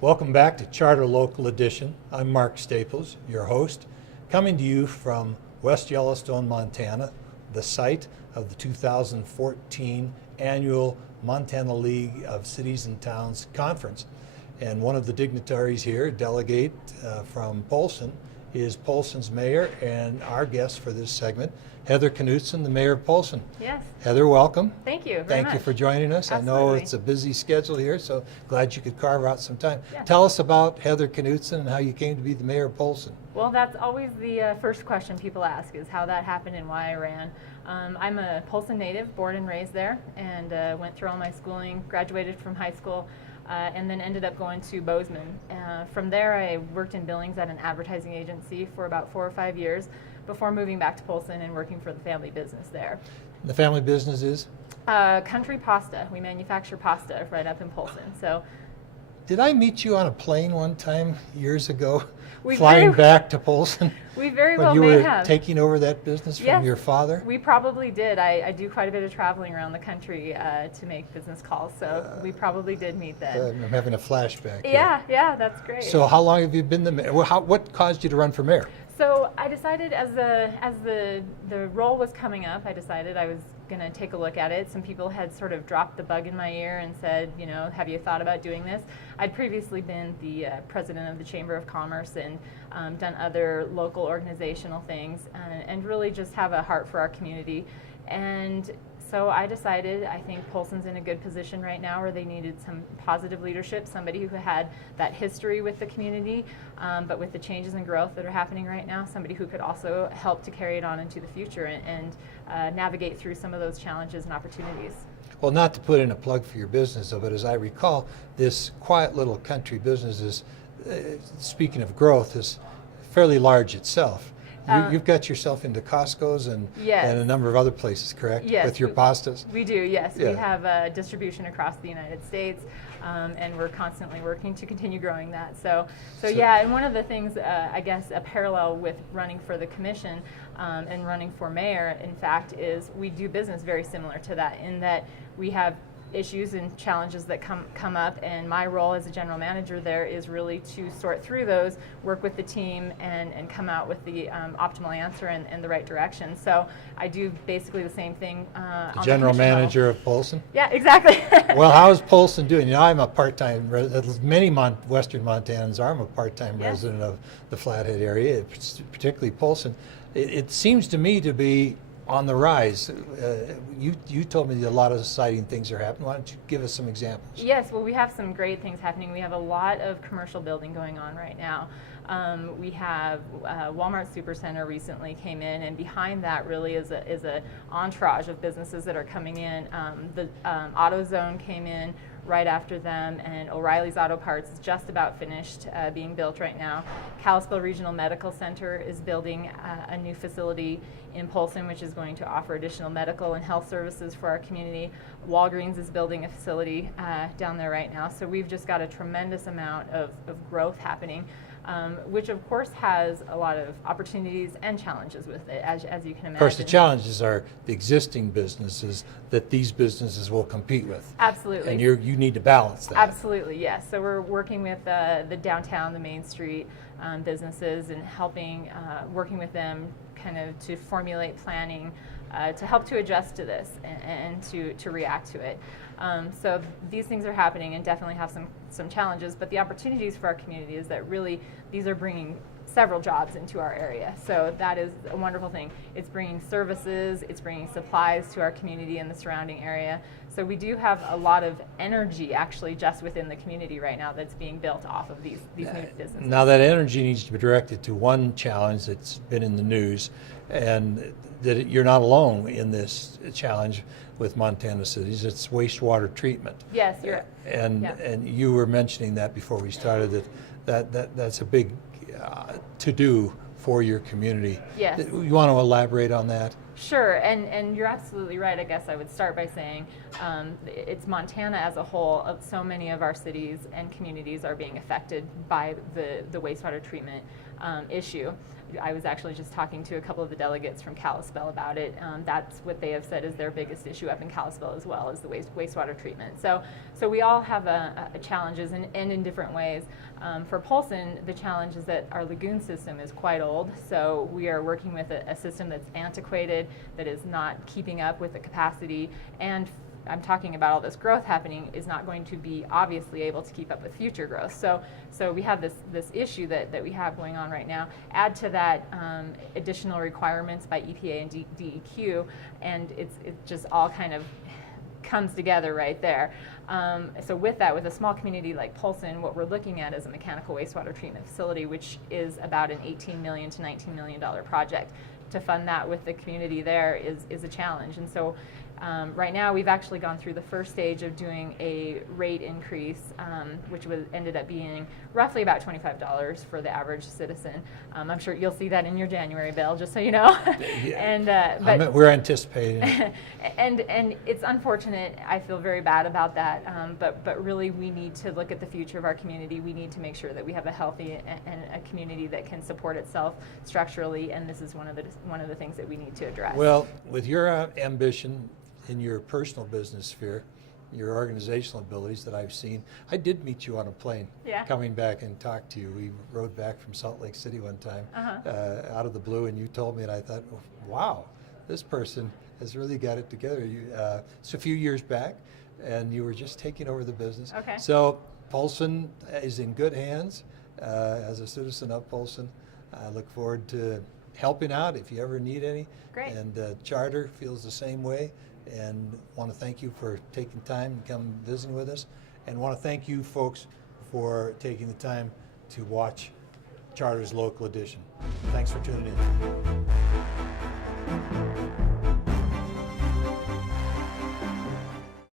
Welcome back to Charter Local Edition. I'm Mark Staples, your host, coming to you from West Yellowstone, Montana, the site of the 2014 annual Montana League of Cities and Towns Conference. And one of the dignitaries here, delegate from Polson, is Polson's mayor, and our guest for this segment, Heather Knutson, the mayor of Polson. Yes. Heather, welcome. Thank you very Thank much. you for joining us. Absolutely. I know it's a busy schedule here, so glad you could carve out some time. Yeah. Tell us about Heather Knutson and how you came to be the mayor of Polson. Well, that's always the first question people ask, is how that happened and why I ran. I'm a Polson native, born and raised there, and went through all my schooling, graduated from high school, and then ended up going to Bozeman. From there, I worked in Billings at an advertising agency for about 4 or 5 years before moving back to Polson and working for the family business there. The family business is? Country Pasta. We manufacture pasta right up in Polson. So, Did I meet you on a plane one time years ago, We flying very- back to Polson? we very When well you may were have. taking over that business from Yes. your father? We probably did. I do quite a bit of traveling around the country to make business calls, so we probably did meet then. I'm having a flashback here. Yeah, that's great. So how long have you been the mayor? Well, what caused you to run for mayor? So I decided as the role was coming up, I decided I was going to take a look at it. Some people had sort of dropped the bug in my ear and said, you know, have you thought about doing this? I'd previously been the president of the Chamber of Commerce and done other local organizational things and really just have a heart for our community. And so I decided, I think Polson's in a good position right now where they needed some positive leadership, somebody who had that history with the community, but with the changes and growth that are happening right now, somebody who could also help to carry it on into the future and navigate through some of those challenges and opportunities. Well, not to put in a plug for your business, but as I recall, this quiet little country business is, speaking of growth, is fairly large itself. You've got yourself into Costco's and a number of other places, correct? Yes, With your pastas? We do, yes. Yeah. We have distribution across the United States, and we're constantly working to continue growing that. So yeah, and one of the things, I guess, a parallel with running for the commission and running for mayor, in fact, is we do business very similar to that, in that we have issues and challenges that come up, and my role as a general manager there is really to sort through those, work with the team, and come out with the optimal answer and the right direction. So I do basically the same thing on the General commission level. manager of Polson? Yeah, exactly. Well, how is Polson doing? You know, I'm a part-time resident, many Western Montanans are. I'm a part-time Yes. resident of the Flathead area, particularly Polson. It seems to me to be on the rise. You told me that a lot of exciting things are happening. Why don't you give us some examples? Yes, well, we have some great things happening. We have a lot of commercial building going on right now. We have Walmart Supercenter recently came in, and behind that really is a entourage of businesses that are coming in. The AutoZone came in right after them, and O'Reilly's Auto Parts is just about finished being built right now. Kalispell Regional Medical Center is building a new facility in Polson, which is going to offer additional medical and health services for our community. Walgreens is building a facility down there right now. So we've just got a tremendous amount of growth happening, which of course has a lot of opportunities and challenges with it, as you can imagine. Of course, the challenges are the existing businesses that these businesses will compete with. Absolutely. And you need to balance that. Absolutely, yes. So we're working with the downtown, the Main Street businesses, and helping, working with them kind of to formulate planning to help to adjust to this and to react to it. So these things are happening and definitely have some challenges, but the opportunities for our community is that really these are bringing several jobs into our area. So that is a wonderful thing. It's bringing services, it's bringing supplies to our community and the surrounding area. So we do have a lot of energy actually just within the community right now that's being built off of these new businesses. Now that energy needs to be directed to one challenge that's been in the news, and that you're not alone in this challenge with Montana cities. It's wastewater treatment. Yes, you're. And you were mentioning that before we started, that's a big to-do for your community. Yes. You want to elaborate on that? Sure, and you're absolutely right. I guess I would start by saying it's Montana as a whole. So many of our cities and communities are being affected by the wastewater treatment issue. I was actually just talking to a couple of the delegates from Kalispell about it. That's what they have said is their biggest issue up in Kalispell as well, is the wastewater treatment. So we all have challenges and in different ways. For Polson, the challenge is that our lagoon system is quite old, so we are working with a system that's antiquated, that is not keeping up with the capacity, and I'm talking about all this growth happening, is not going to be obviously able to keep up with future growth. So we have this issue that we have going on right now. Add to that additional requirements by EPA and DEQ, and it just all kind of comes together right there. So with that, with a small community like Polson, what we're looking at is a mechanical wastewater treatment facility, which is about an $18 million to $19 million project. To fund that with the community there is a challenge. And so right now we've actually gone through the first stage of doing a rate increase, which ended up being roughly about $25 for the average citizen. I'm sure you'll see that in your January bill, just so you know. And we're anticipating it. and it's unfortunate. I feel very bad about that. But really, we need to look at the future of our community. We need to make sure that we have a healthy and a community that can support itself structurally. And this is one of the things that we need to address. Well, with your ambition in your personal business sphere, your organizational abilities that I've seen, I did meet you on a plane coming back and talked to you. We rode back from Salt Lake City one time out of the blue, and you told me, and I thought, oh, wow, this person has really got it together. It's a few years back, and you were just taking over the business. Okay. So Polson is in good hands. As a citizen of Polson, I look forward to helping out if you ever need any. Great. And Charter feels the same way, and want to thank you for taking time and come visiting with us, and want to thank you folks for taking the time to watch Charter's Local Edition. Thanks for tuning in.